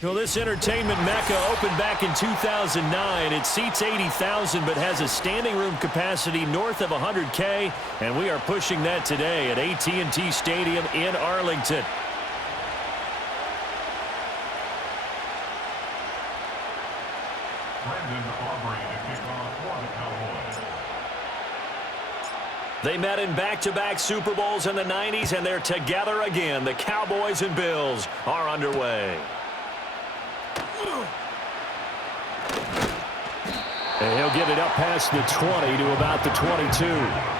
Well, this entertainment mecca opened back in 2009. It seats 80,000 but has a standing room capacity north of 100K, and we are pushing that today at AT&T Stadium in Arlington. They met in back-to-back Super Bowls in the 90s, and they're together again. The Cowboys and Bills are underway. And he'll get it up past the 20 to about the 22.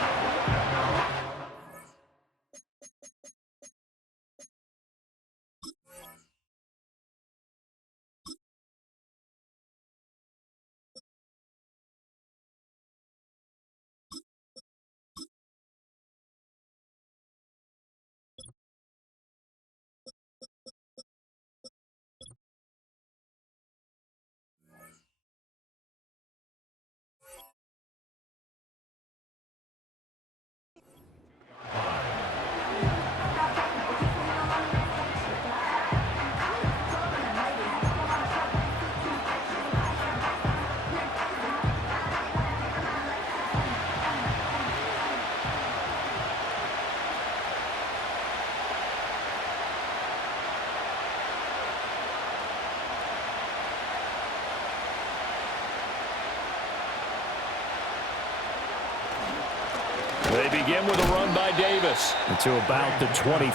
They begin with a run by Davis to about the 23.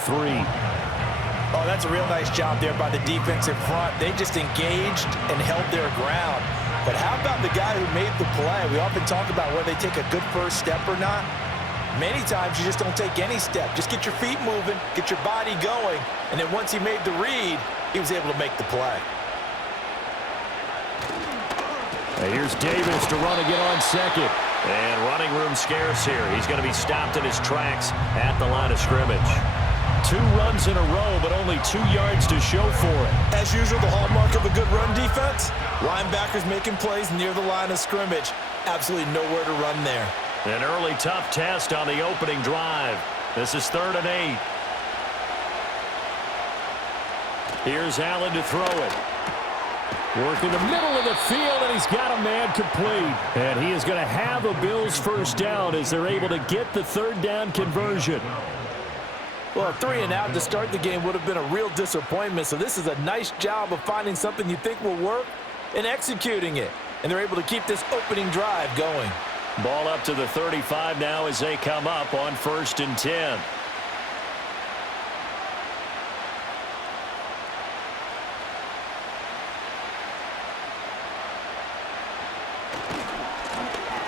Oh, that's a real nice job there by the defensive front. They just engaged and held their ground. But how about the guy who made the play? We often talk about whether they take a good first step or not. Many times you just don't take any step. Just get your feet moving, get your body going, and then once he made the read, he was able to make the play. Now here's Davis to run again on second. And running room scarce here. He's going to be stopped in his tracks at the line of scrimmage. 2 runs in a row, but only 2 yards to show for it. As usual, the hallmark of a good run defense, linebackers making plays near the line of scrimmage. Absolutely nowhere to run there. An early tough test on the opening drive. This is 3rd and 8. Here's Allen to throw it. Work in the middle of the field, and he's got a man complete. And he is going to have a Bills first down as they're able to get the 3rd down conversion. Well, a 3 and out to start the game would have been a real disappointment. So this is a nice job of finding something you think will work and executing it. And they're able to keep this opening drive going. Ball up to the 35 now as they come up on 1st and 10.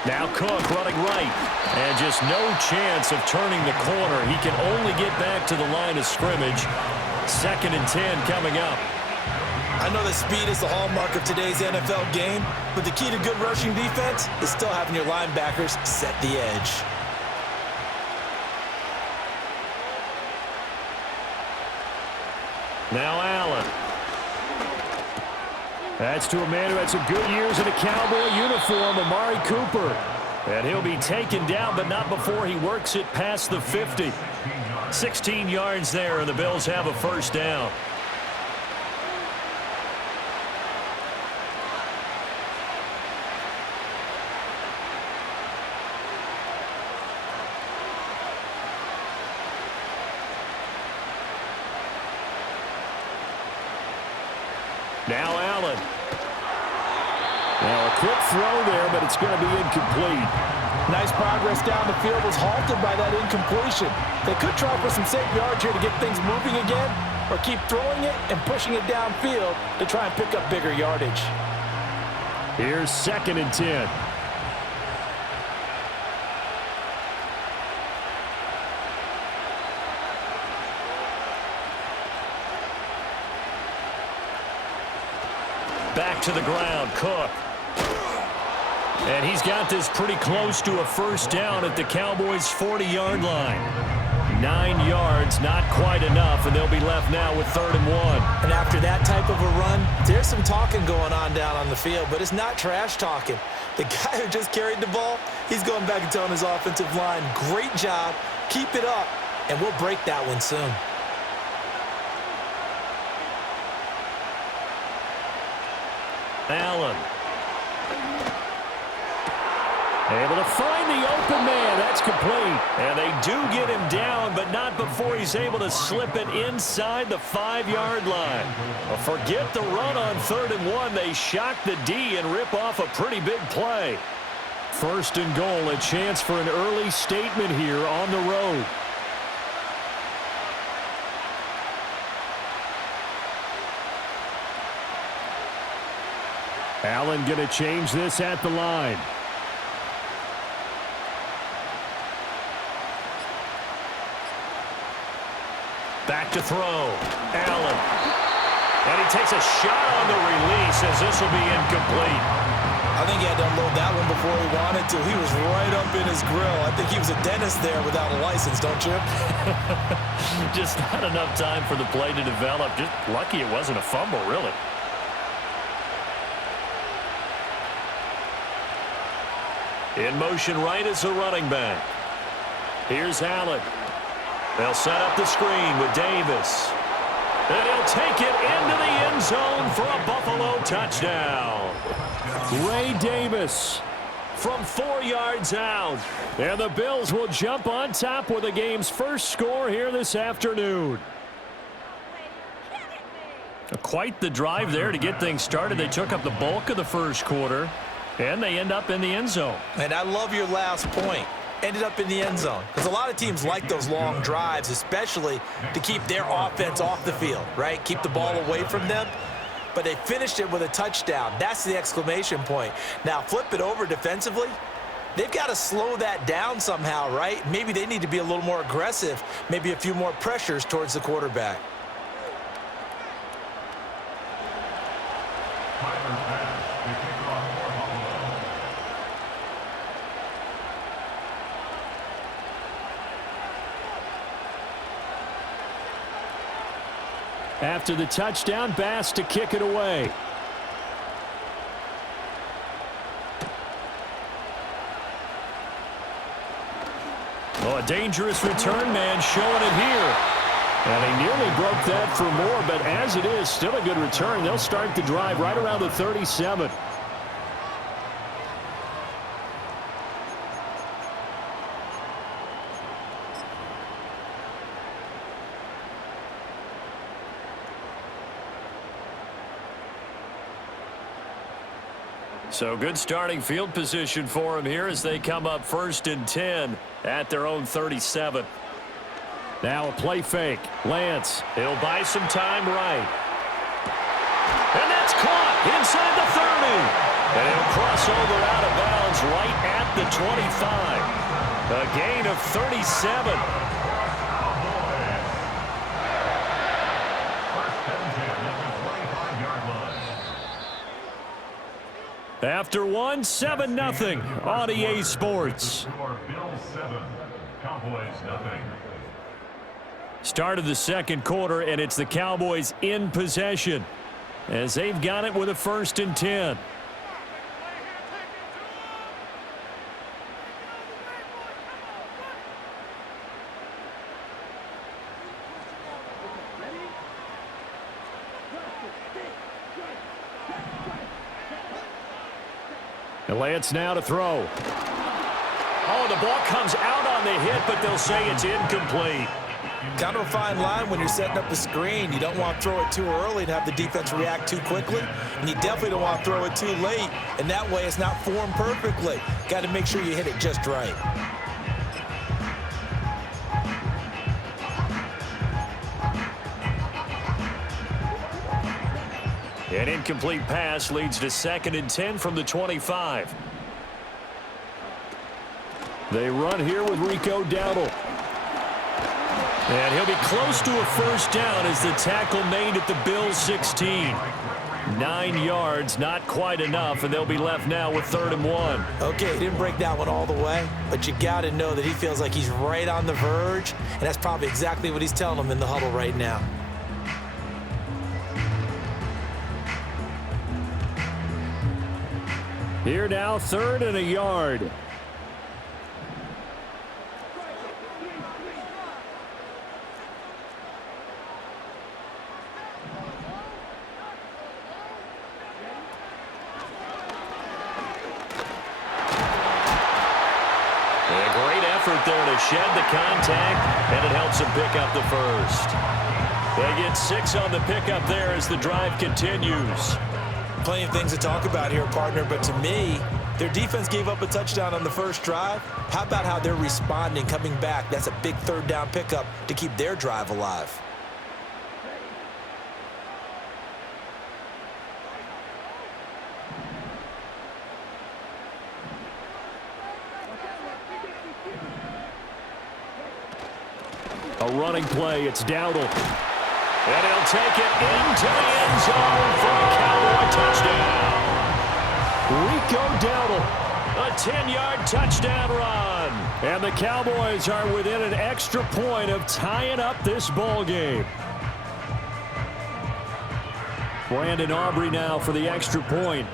Now Cook running right, and just no chance of turning the corner. He can only get back to the line of scrimmage. 2nd and 10 coming up. I know that speed is the hallmark of today's NFL game, but the key to good rushing defense is still having your linebackers set the edge. Now Allen. That's to a man who had some good years in a Cowboy uniform, Amari Cooper. And he'll be taken down, but not before he works it past the 50. 16 yards there, and the Bills have a first down. Now Allen. Now a quick throw there, but it's going to be incomplete. Nice progress down the field was halted by that incompletion. They could try for some safe yards here to get things moving again, or keep throwing it and pushing it downfield to try and pick up bigger yardage. Here's 2nd and 10. Back to the ground, Cook. And he's got this pretty close to a first down at the Cowboys' 40-yard line. 9 yards, not quite enough, and they'll be left now with 3rd and 1. And after that type of a run, there's some talking going on down on the field, but it's not trash talking. The guy who just carried the ball, he's going back and telling his offensive line, great job, keep it up, and we'll break that one soon. Allen. Able to find the open man. That's complete. And they do get him down, but not before he's able to slip it inside the 5-yard line. Well, forget the run on 3rd and 1. They shock the D and rip off a pretty big play. 1st and goal, a chance for an early statement here on the road. Allen going to change this at the line. Back to throw. Allen. And he takes a shot on the release as this will be incomplete. I think he had to unload that one before he wanted to. He was right up in his grill. I think he was a dentist there without a license, don't you? Just not enough time for the play to develop. Just lucky it wasn't a fumble, really. In motion right is the running back. Here's Allen. They'll set up the screen with Davis. And he'll take it into the end zone for a Buffalo touchdown. Ray Davis from 4 yards out. And the Bills will jump on top with the game's first score here this afternoon. Quite the drive there to get things started. They took up the bulk of the first quarter, and they end up in the end zone. And I love your last point. Ended up in the end zone. Because a lot of teams like those long drives, especially to keep their offense off the field, right? Keep the ball away from them. But they finished it with a touchdown. That's the exclamation point. Now, flip it over defensively. They've got to slow that down somehow, right? Maybe they need to be a little more aggressive. Maybe a few more pressures towards the quarterback. After the touchdown, Bass to kick it away. Oh, a dangerous return man showing it here. And he nearly broke that for more, but as it is, still a good return. They'll start the drive right around the 37. So good starting field position for him here as they come up 1st and 10 at their own 37. Now a play fake. Lance, he'll buy some time right. And that's caught inside the 30. And he'll cross over out of bounds right at the 25. A gain of 37. After 1, 7-0 on EA Sports. Start of the second quarter, and it's the Cowboys in possession as they've got it with a 1st and 10. And Lance now to throw. Oh, the ball comes out on the hit, but they'll say it's incomplete. Kind of a fine line when you're setting up the screen. You don't want to throw it too early and have the defense react too quickly. And you definitely don't want to throw it too late, and that way it's not formed perfectly. Got to make sure you hit it just right. An incomplete pass leads to 2nd and 10 from the 25. They run here with Rico Dowdle. And he'll be close to a 1st down as the tackle made at the Bills' 16. 9 yards, not quite enough, and they'll be left now with 3rd and 1. Okay, he didn't break that one all the way, but you got to know that he feels like he's right on the verge, and that's probably exactly what he's telling them in the huddle right now. Here now, 3rd and a yard. shed the contact, and it helps them pick up the first. They get 6 on the pickup there as the drive continues. Plenty of things to talk about here, partner, but to me, their defense gave up a touchdown on the first drive. How about how they're responding, coming back? That's a big third down pickup to keep their drive alive. A running play, it's Dowdle. And he'll take it into the end zone for a Cowboy touchdown. Rico Dowdle, a 10-yard touchdown run. And the Cowboys are within an extra point of tying up this ball game. Brandon Aubrey now for the extra point.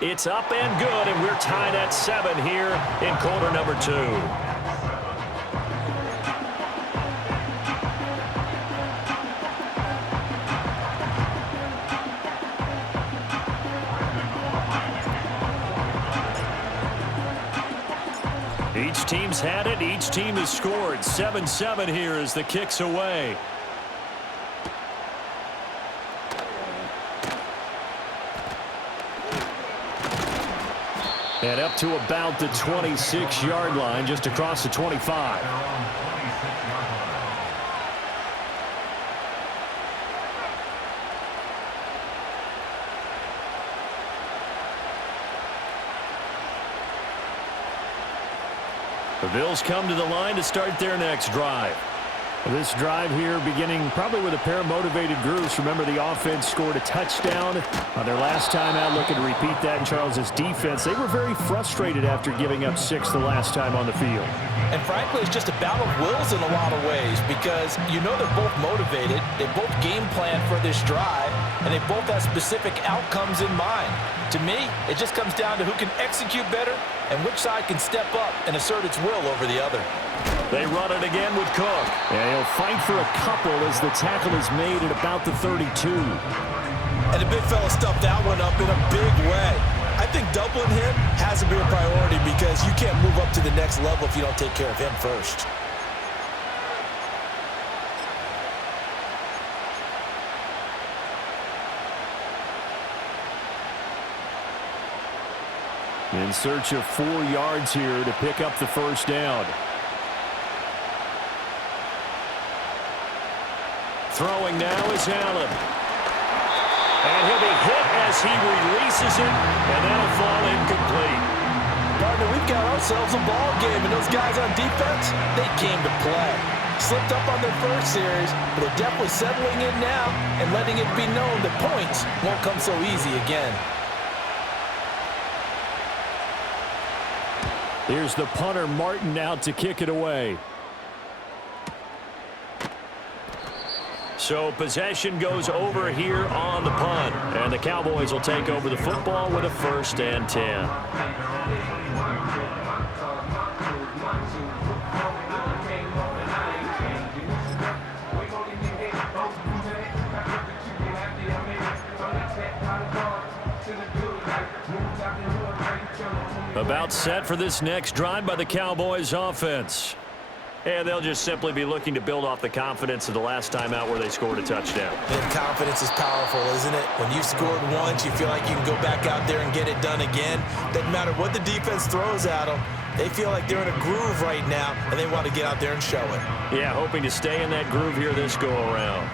It's up and good, and we're tied at 7 here in quarter number 2. Each team's had it. Each team has scored. 7-7 here as the kick's away. And up to about the 26-yard line, just across the 25. The Bills come to the line to start their next drive. This drive here beginning probably with a pair of motivated groups. Remember, the offense scored a touchdown on their last time out, looking to repeat that in Charles's defense. They were very frustrated after giving up 6 the last time on the field. And frankly, it's just a battle of wills in a lot of ways because you know they're both motivated, they both game plan for this drive, and they both have specific outcomes in mind. To me, it just comes down to who can execute better and which side can step up and assert its will over the other. They run it again with Cook. And he'll fight for a couple as the tackle is made at about the 32. And the big fella stuffed that one up in a big way. I think doubling him has to be a priority because you can't move up to the next level if you don't take care of him first. In search of 4 yards here to pick up the first down. Throwing now is Allen. And he'll be hit as he releases it, and that'll fall incomplete. Partner, we've got ourselves a ball game, and those guys on defense, they came to play. Slipped up on their first series, but they're definitely settling in now and letting it be known that points won't come so easy again. Here's the punter, Martin, out to kick it away. So possession goes over here on the punt. And the Cowboys will take over the football with a 1st and 10. About set for this next drive by the Cowboys offense. And they'll just simply be looking to build off the confidence of the last time out where they scored a touchdown. And confidence is powerful, isn't it? When you've scored once, you feel like you can go back out there and get it done again. Doesn't matter what the defense throws at them. They feel like they're in a groove right now, and they want to get out there and show it. Yeah, hoping to stay in that groove here this go-around.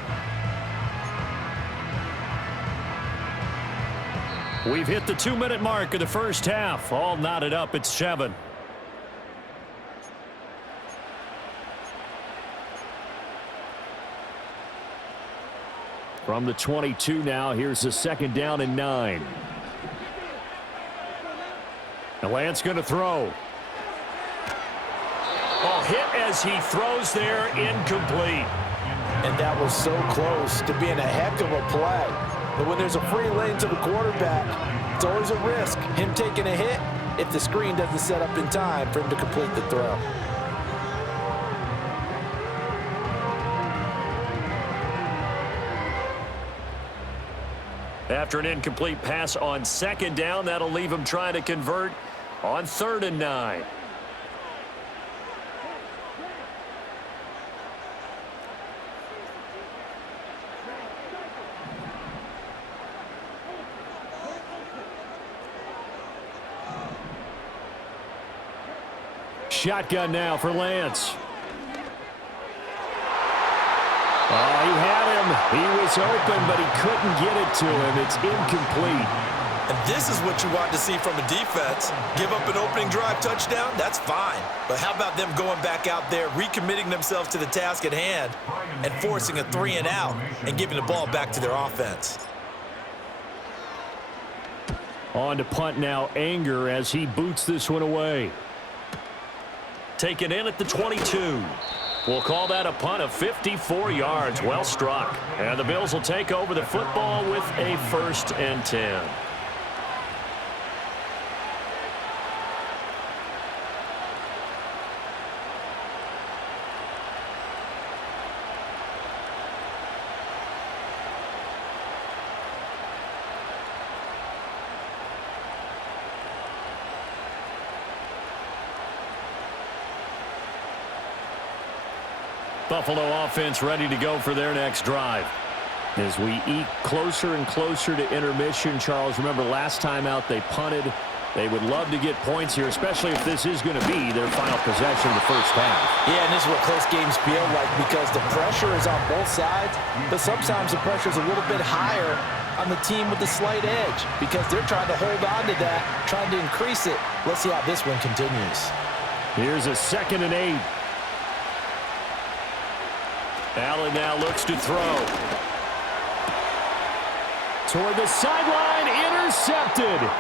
We've hit the 2-minute mark of the first half. All knotted up at 7. From the 22 now, here's a 2nd down and 9. And Lance going to throw. Oh, hit as he throws there, incomplete. And that was so close to being a heck of a play. But when there's a free lane to the quarterback, it's always a risk, him taking a hit, if the screen doesn't set up in time for him to complete the throw. After an incomplete pass on second down, that'll leave him trying to convert on 3rd and 9. Shotgun now for Lance. Oh, he had him. He was open, but he couldn't get it to him. It's incomplete. And this is what you want to see from a defense. Give up an opening drive touchdown, that's fine. But how about them going back out there, recommitting themselves to the task at hand, and forcing a 3 and out and giving the ball back to their offense. On to punt now, Anger, as he boots this one away. Taken in at the 22. We'll call that a punt of 54 yards. Well struck. And the Bills will take over the football with a 1st and 10. Buffalo offense ready to go for their next drive. As we eke closer and closer to intermission, Charles, remember last time out they punted. They would love to get points here, especially if this is going to be their final possession of the first half. Yeah, and this is what close games feel like because the pressure is on both sides, but sometimes the pressure is a little bit higher on the team with the slight edge because they're trying to hold on to that, trying to increase it. Let's see how this one continues. Here's a 2nd and 8. Allen now looks to throw. Toward the sideline, intercepted.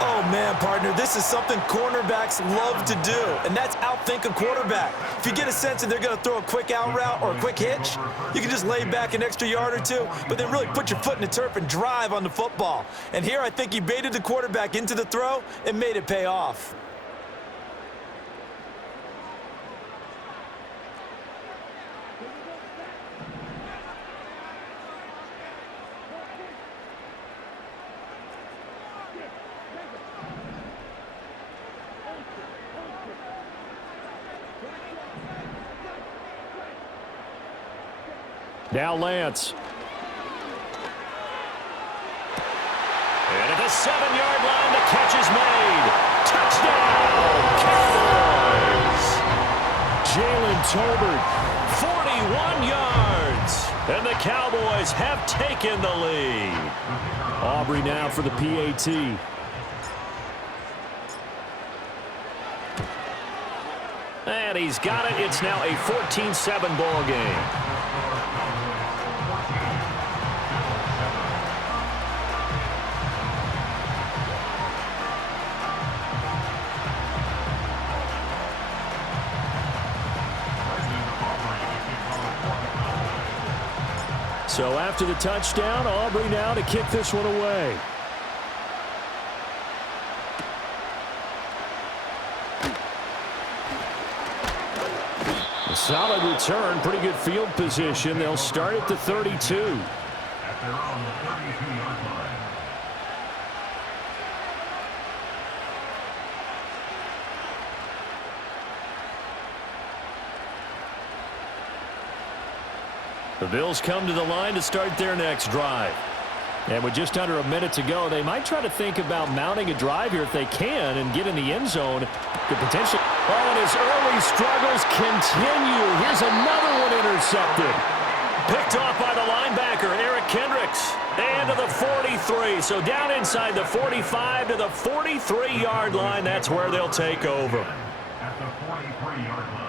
Oh, man, partner, this is something cornerbacks love to do, and that's outthink a quarterback. If you get a sense that they're going to throw a quick out route or a quick hitch, you can just lay back an extra yard or two, but then really put your foot in the turf and drive on the football. And here I think he baited the quarterback into the throw and made it pay off. Now Lance. And at the 7-yard line, the catch is made. Touchdown, Cowboys! Jalen Tolbert, 41 yards. And the Cowboys have taken the lead. Aubrey now for the PAT. And he's got it. It's now a 14-7 ball game. So after the touchdown, Aubrey now to kick this one away. A solid return, pretty good field position. They'll start at the 32. At their own 32-yard line. The Bills come to the line to start their next drive. And with just under a minute to go, they might try to think about mounting a drive here if they can and get in the end zone. Could potentially. Oh, and his early struggles continue. Here's another one intercepted. Picked off by the linebacker, Eric Kendricks. And to the 43. So down inside the 45 to the 43-yard line. That's where they'll take over. At the 43-yard line.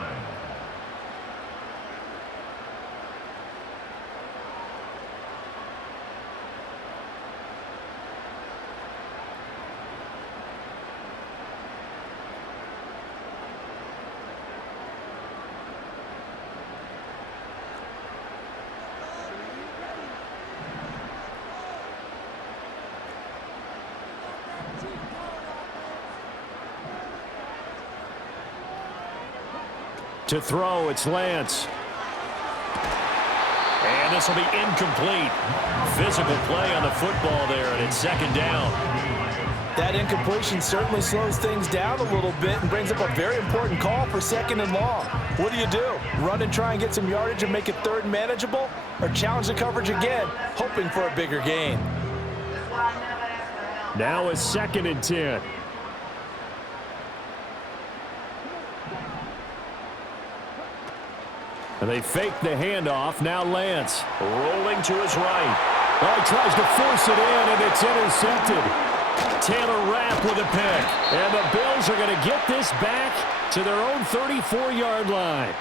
To throw, it's Lance. And this will be incomplete. Physical play on the football there, and it's second down. That incompletion certainly slows things down a little bit and brings up a very important call for second and long. What do? Run and try and get some yardage and make it third and manageable? Or challenge the coverage again, hoping for a bigger gain? Now it's second and 10. And they fake the handoff. Now Lance rolling to his right. Oh, he tries to force it in, and it's intercepted. Taylor Rapp with a pick. And the Bills are going to get this back to their own 34-yard line.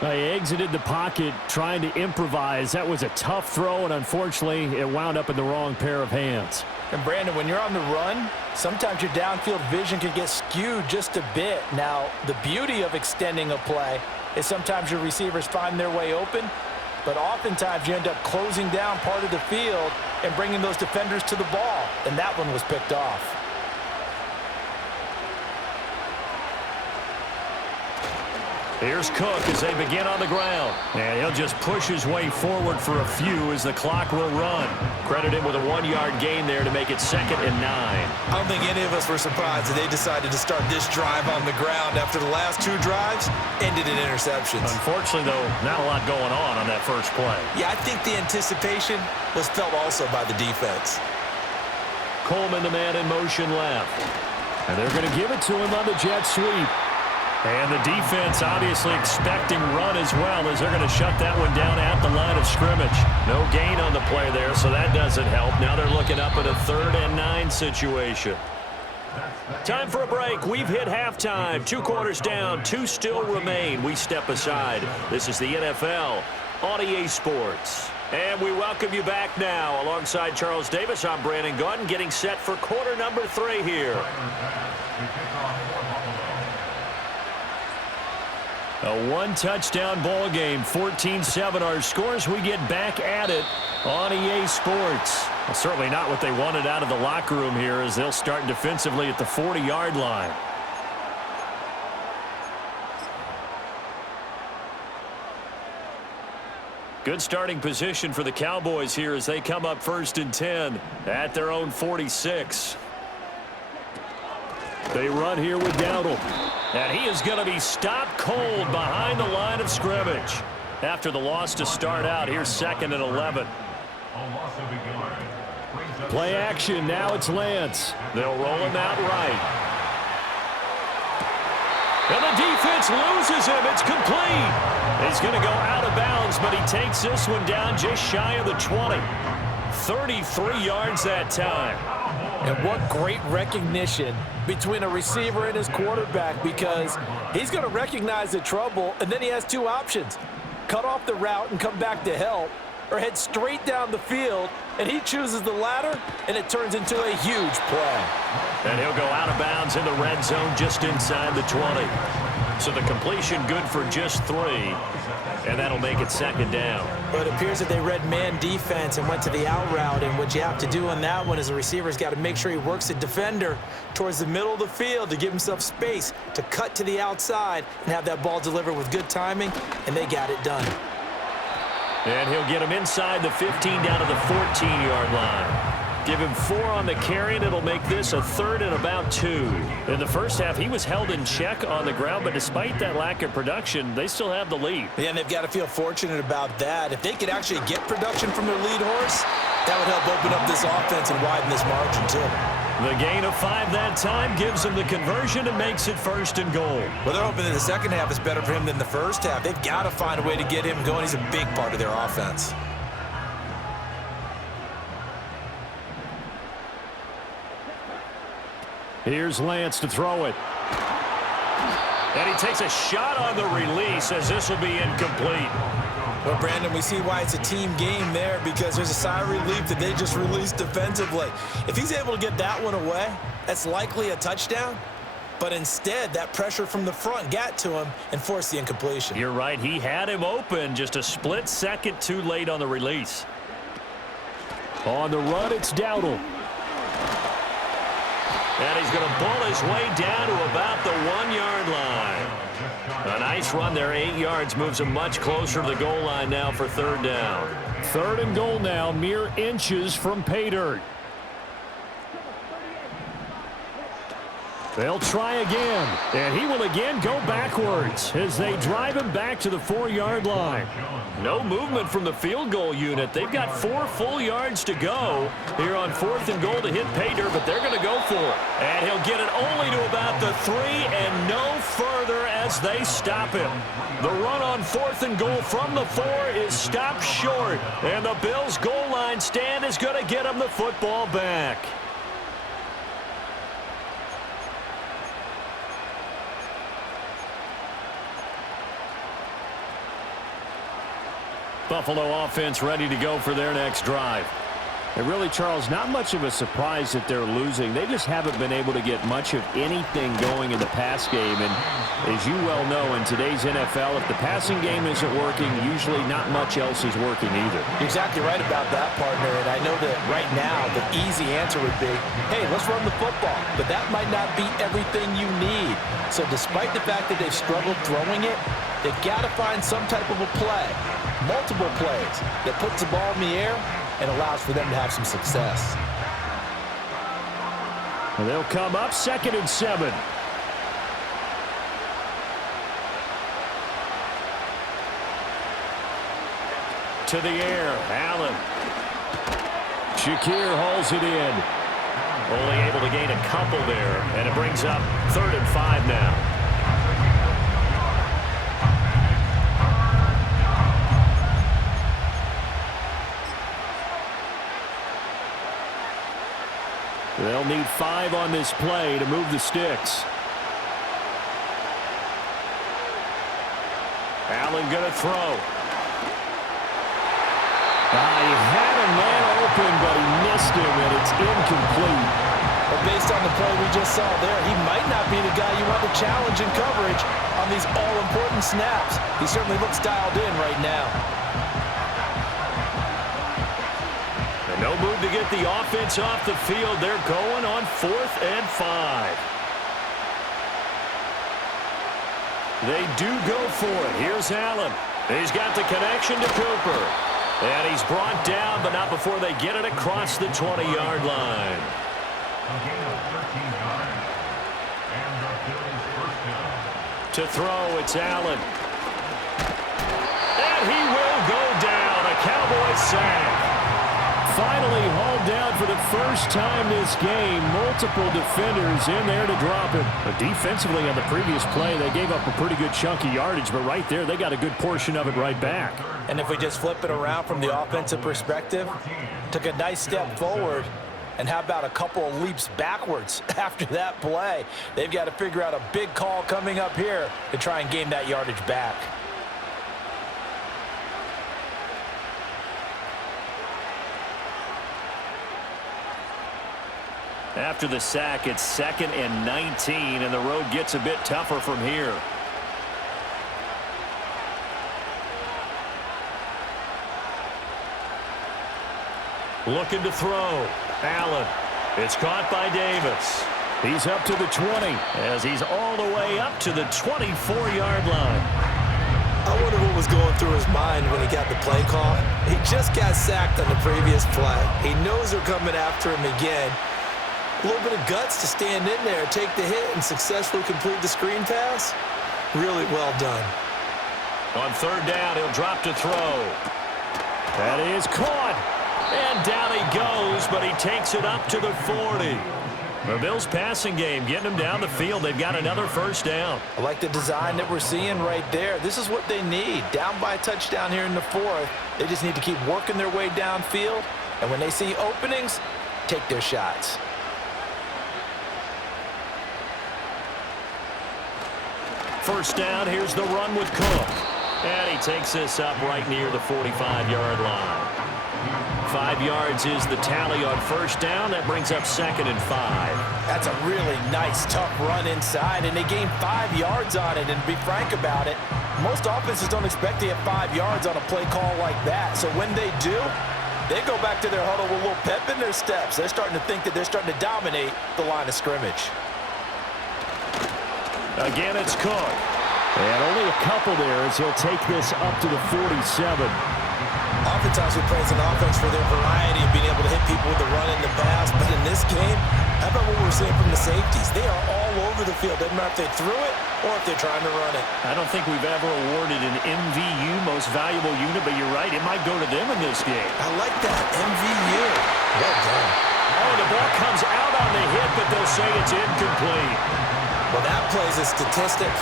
They exited the pocket trying to improvise. That was a tough throw, and unfortunately, it wound up in the wrong pair of hands. And Brandon, when you're on the run, sometimes your downfield vision can get skewed just a bit. Now, the beauty of extending a play is sometimes your receivers find their way open, but oftentimes you end up closing down part of the field and bringing those defenders to the ball, and that one was picked off. Here's Cook as they begin on the ground. And he'll just push his way forward for a few as the clock will run. Credit him with a 1-yard gain there to make it second and 9. I don't think any of us were surprised that they decided to start this drive on the ground after the last 2 drives ended in interceptions. Unfortunately, though, not a lot going on that first play. Yeah, I think the anticipation was felt also by the defense. Coleman, the man in motion left. And they're going to give it to him on the jet sweep. And the defense obviously expecting run as well, as they're going to shut that one down at the line of scrimmage. No gain on the play there, so that doesn't help. Now they're looking up at a 3rd and 9 situation. Time for a break. We've hit halftime. 2 quarters down, 2 still remain. We step aside. This is the NFL on EA Sports. And we welcome you back now. Alongside Charles Davis, I'm Brandon Gaudin, getting set for quarter number 3 here. A 1-touchdown ball game, 14-7 our scores. We get back at it on EA Sports. Well, certainly not what they wanted out of the locker room here, as they'll start defensively at the 40-yard line. Good starting position for the Cowboys here as they come up 1st and 10 at their own 46. They run here with Dowdle. And he is going to be stopped cold behind the line of scrimmage. After the loss to start out, here's 2nd and 11. Play action, now it's Lance. They'll roll him out right. And the defense loses him. It's complete. He's going to go out of bounds, but he takes this one down just shy of the 20. 33 yards that time. And what great recognition between a receiver and his quarterback, because he's going to recognize the trouble, and then he has 2 options. Cut off the route and come back to help, or head straight down the field, and he chooses the latter, and it turns into a huge play. And he'll go out of bounds in the red zone just inside the 20. So the completion good for just 3. And that'll make it 2nd down. But it appears that they read man defense and went to the out route. And what you have to do on that one is a receiver's got to make sure he works the defender towards the middle of the field to give himself space to cut to the outside and have that ball delivered with good timing. And they got it done. And he'll get him inside the 15 down to the 14-yard line. Give him 4 on the carry, and it'll make this a 3rd and about 2. In the first half, he was held in check on the ground, but despite that lack of production, they still have the lead. Yeah, and they've got to feel fortunate about that. If they could actually get production from their lead horse, that would help open up this offense and widen this margin, too. The gain of 5 that time gives him the conversion and makes it 1st and goal. Well, they're hoping that the second half is better for him than the first half. They've got to find a way to get him going. He's a big part of their offense. Here's Lance to throw it. And he takes a shot on the release as this will be incomplete. Well, Brandon, we see why it's a team game there, because there's a sigh of relief that they just released defensively. If he's able to get that one away, that's likely a touchdown. But instead, that pressure from the front got to him and forced the incompletion. You're right. He had him open, just a split second too late on the release. On the run, it's Dowdle. And he's going to pull his way down to about the 1-yard line. A nice run there, 8 yards, moves him much closer to the goal line now for third down. 3rd and goal now, mere inches from pay dirt. They'll try again, and he will again go backwards as they drive him back to the 4-yard line. No movement from the field goal unit. They've got 4 full yards to go here on 4th and goal to hit pay dirt, but they're going to go for it. And he'll get it only to about the 3 and no further as they stop him. The run on 4th and goal from the 4 is stopped short, and the Bills' goal line stand is going to get him the football back. Buffalo offense ready to go for their next drive. And really, Charles, not much of a surprise that they're losing. They just haven't been able to get much of anything going in the pass game. And as you well know, in today's NFL, if the passing game isn't working, usually not much else is working either. You're exactly right about that, partner. And I know that right now the easy answer would be, hey, let's run the football. But that might not be everything you need. So despite the fact that they've struggled throwing it, they've got to find some type of a play, multiple plays, that puts the ball in the air and allows for them to have some success. And they'll come up 2nd and 7. To the air, Allen. Shakir hauls it in. Only able to gain a couple there, and it brings up 3rd and 5 now. They'll need 5 on this play to move the sticks. Allen going to throw. He had a man open, but he missed him, and it's incomplete. But based on the play we just saw there, he might not be the guy you want to challenge in coverage on these all-important snaps. He certainly looks dialed in right now. No move to get the offense off the field. They're going on 4th and 5. They do go for it. Here's Allen. He's got the connection to Cooper. And he's brought down, but not before they get it across the 20-yard line. To throw, it's Allen. And he will go down. A Cowboys sack. Finally hauled down for the first time this game. Multiple defenders in there to drop him. But defensively on the previous play, they gave up a pretty good chunk of yardage, but right there, they got a good portion of it right back. And if we just flip it around from the offensive perspective, took a nice step forward, and how about a couple of leaps backwards after that play? They've got to figure out a big call coming up here to try and gain that yardage back. After the sack, it's 2nd and 19, and the road gets a bit tougher from here. Looking to throw. Allen. It's caught by Davis. He's up to the 20 as he's all the way up to the 24-yard line. I wonder what was going through his mind when he got the play call. He just got sacked on the previous play. He knows they're coming after him again. A little bit of guts to stand in there, take the hit, and successfully complete the screen pass. Really well done. On 3rd down, he'll drop to throw. That is caught. And down he goes, but he takes it up to the 40. The Bills' passing game getting them down the field. They've got another first down. I like the design that we're seeing right there. This is what they need. Down by a touchdown here in the 4th. They just need to keep working their way downfield. And when they see openings, take their shots. First down, here's the run with Cook. And he takes this up right near the 45-yard line. 5 yards is the tally on first down. That brings up 2nd and 5. That's a really nice, tough run inside, and they gained 5 yards on it. And to be frank about it, most offenses don't expect to get 5 yards on a play call like that. So when they do, they go back to their huddle with a little pep in their steps. They're starting to think that they're starting to dominate the line of scrimmage. Again, it's Cook. And only a couple there as he'll take this up to the 47. Oftentimes we play as an offense for their variety of being able to hit people with the run and the pass. But in this game, how about what we're seeing from the safeties? They are all over the field. Doesn't matter if they threw it or if they're trying to run it. I don't think we've ever awarded an MVU, most valuable unit, but you're right, it might go to them in this game. I like that, MVU. Well done. Oh, the ball comes out on the hit, but they'll say it's incomplete. Well, that plays a statistic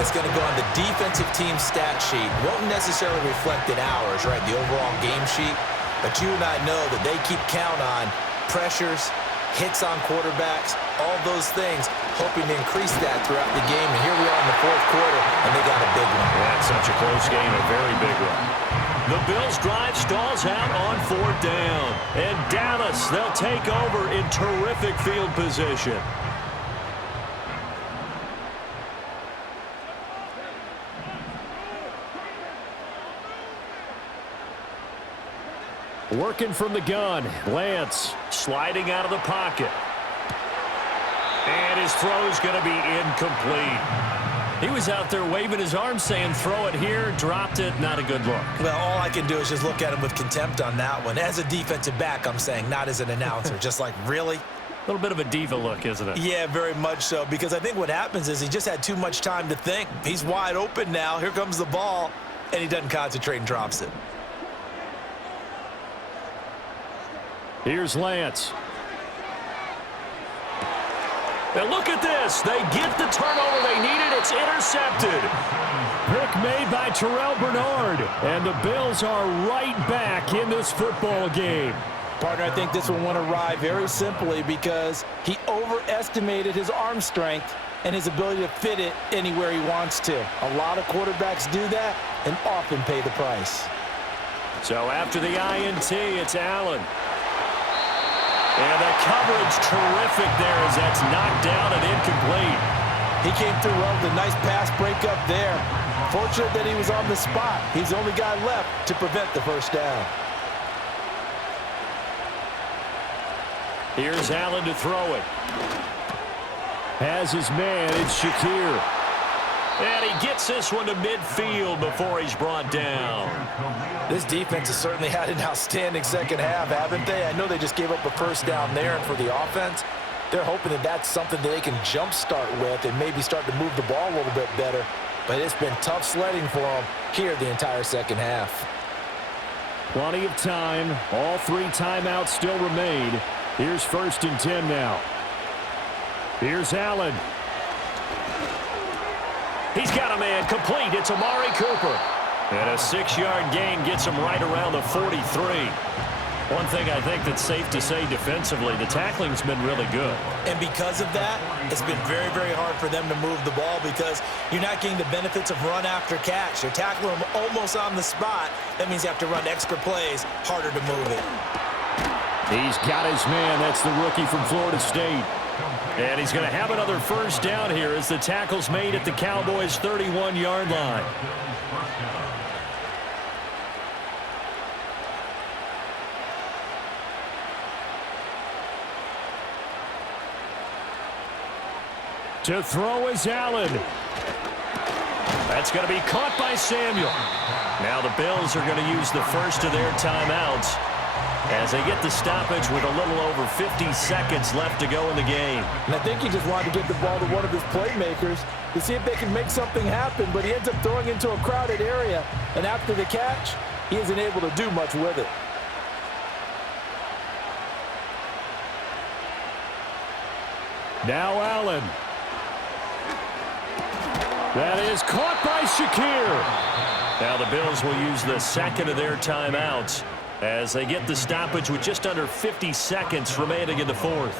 that's going to go on the defensive team stat sheet. Won't necessarily reflect in ours, right, the overall game sheet. But you and I know that they keep count on pressures, hits on quarterbacks, all those things, hoping to increase that throughout the game. And here we are in the fourth quarter, and they got a big one. That's such a close game, a very big one. The Bills' drive stalls out on fourth down. And Dallas, they'll take over in terrific field position. Working from the gun, Lance Sliding out of the pocket. And his throw's going to be incomplete. He was out there waving his arms saying, throw it here, dropped it, not a good look. Well, all I can do is just look at him with contempt on that one. As a defensive back, I'm saying, not as an announcer. Just like, really? A little bit of a diva look, isn't it? Yeah, very much so, because I think what happens is he just had too much time to think. He's wide open now. Here comes the ball, and he doesn't concentrate and drops it. Here's Lance. And look at this. They get the turnover they needed. It's intercepted. Pick made by Terrell Bernard. And the Bills are right back in this football game. Partner, I think this will want to ride very simply because he overestimated his arm strength and his ability to fit it anywhere he wants to. A lot of quarterbacks do that and often pay the price. So after the INT, it's Allen. And the coverage terrific there as that's knocked down and incomplete. He came through well with a nice pass breakup there. Fortunate that he was on the spot. He's the only guy left to prevent the first down. Here's Allen to throw it. Has his man, it's Shakir. And he gets this one to midfield before he's brought down. This defense has certainly had an outstanding second half, haven't they? I know they just gave up a first down there, and for the offense, they're hoping that that's something that they can jumpstart with and maybe start to move the ball a little bit better. But it's been tough sledding for them here the entire second half. Plenty of time. All three timeouts still remain. Here's 1st and 10 now. Here's Allen. He's got a man complete. It's Amari Cooper. And a 6-yard gain gets him right around the 43. One thing I think that's safe to say defensively, the tackling's been really good. And because of that, it's been very, very hard for them to move the ball because you're not getting the benefits of run after catch. You're tackling them almost on the spot. That means you have to run extra plays, harder to move it. He's got his man. That's the rookie from Florida State. And he's going to have another first down here as the tackle's made at the Cowboys' 31-yard line. To throw is Allen. That's going to be caught by Samuel. Now the Bills are going to use the first of their timeouts as they get the stoppage with a little over 50 seconds left to go in the game. And I think he just wanted to get the ball to one of his playmakers to see if they can make something happen, but he ends up throwing into a crowded area, and after the catch, he isn't able to do much with it. Now Allen. That is caught by Shakir. Now the Bills will use the second of their timeouts as they get the stoppage with just under 50 seconds remaining in the fourth.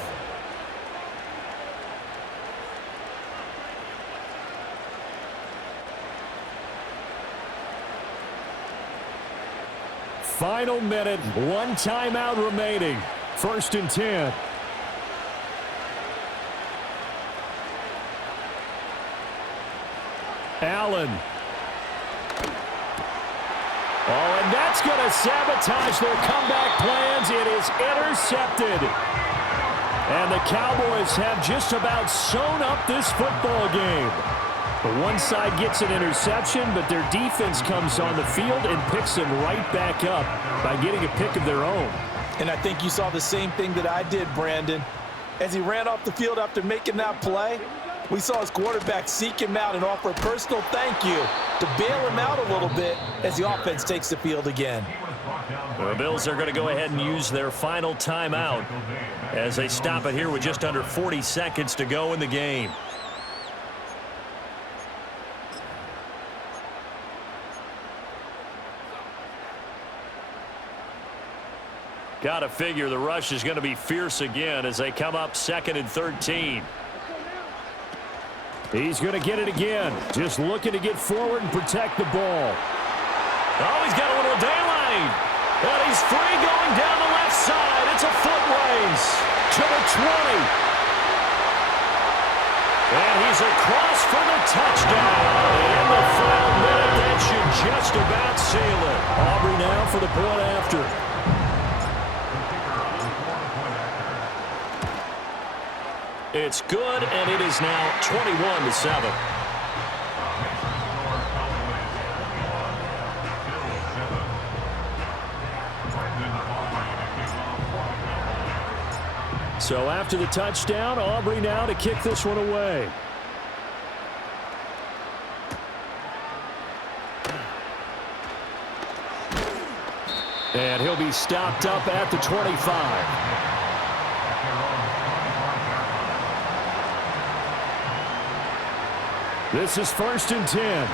Final minute, one timeout remaining. 1st and 10. Allen. Oh, and that's going to sabotage their comeback plans. It is intercepted. And the Cowboys have just about sewn up this football game. The one side gets an interception, but their defense comes on the field and picks them right back up by getting a pick of their own. And I think you saw the same thing that I did, Brandon. As he ran off the field after making that play, we saw his quarterback seek him out and offer a personal thank you to bail him out a little bit as the offense takes the field again. The Bills are going to go ahead and use their final timeout as they stop it here with just under 40 seconds to go in the game. Got to figure the rush is going to be fierce again as they come up 2nd and 13. He's going to get it again. Just looking to get forward and protect the ball. Oh, he's got a little daylight. And he's free going down the left side. It's a foot race to the 20. And he's across for the touchdown. In the final minute, that should just about seal it. Aubrey now for the point after. It's good, and it is now 21-7. So after the touchdown, Aubrey now to kick this one away. And he'll be stopped up at the 25. This is 1st and 10.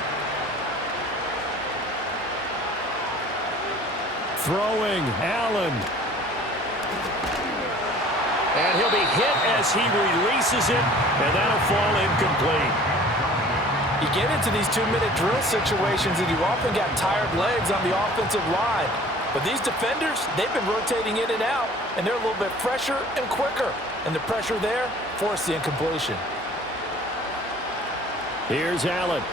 Throwing, Allen. And he'll be hit as he releases it, and that'll fall incomplete. You get into these 2-minute drill situations, and you often got tired legs on the offensive line. But these defenders, they've been rotating in and out, and they're a little bit fresher and quicker. And the pressure there forced the incompletion. Here's Allen.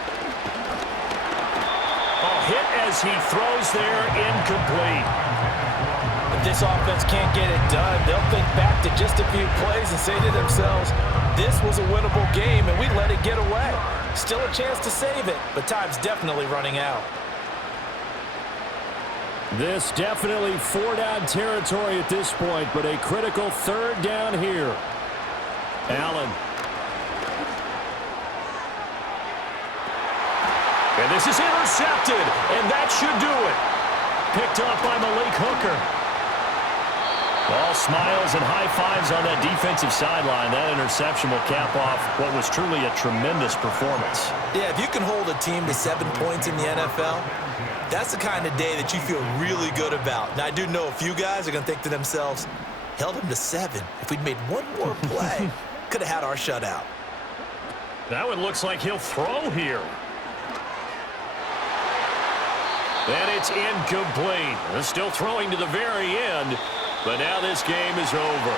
Oh, hit as he throws there, incomplete. If this offense can't get it done, they'll think back to just a few plays and say to themselves, this was a winnable game, and we let it get away. Still a chance to save it, but time's definitely running out. This definitely 4-down territory at this point, but a critical 3rd down here. Allen. And this is intercepted, and that should do it. Picked up by Malik Hooker. All smiles and high fives on that defensive sideline. That interception will cap off what was truly a tremendous performance. Yeah, if you can hold a team to 7 points in the NFL, that's the kind of day that you feel really good about. Now, I do know a few guys are going to think to themselves, held them to 7. If we'd made one more play, could have had our shutout. That one looks like he'll throw here. And it's incomplete. They're still throwing to the very end, but now this game is over.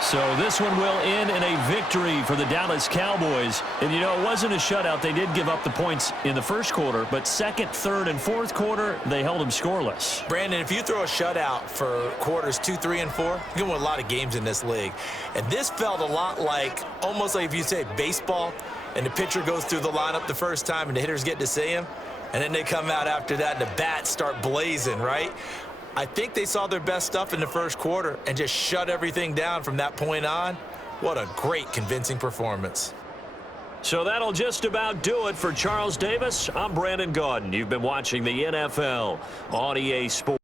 So this one will end in a victory for the Dallas Cowboys. And, you know, it wasn't a shutout. They did give up the points in the first quarter, but 2nd, 3rd, and 4th quarter, they held them scoreless. Brandon, if you throw a shutout for quarters 2, 3, and 4, you're going to win a lot of games in this league. And this felt a lot like, almost like if you say baseball, and the pitcher goes through the lineup the first time and the hitters get to see him, and then they come out after that and the bats start blazing, right? I think they saw their best stuff in the first quarter and just shut everything down from that point on. What a great, convincing performance. So that'll just about do it for Charles Davis. I'm Brandon Gaudin. You've been watching the NFL on EA Sports.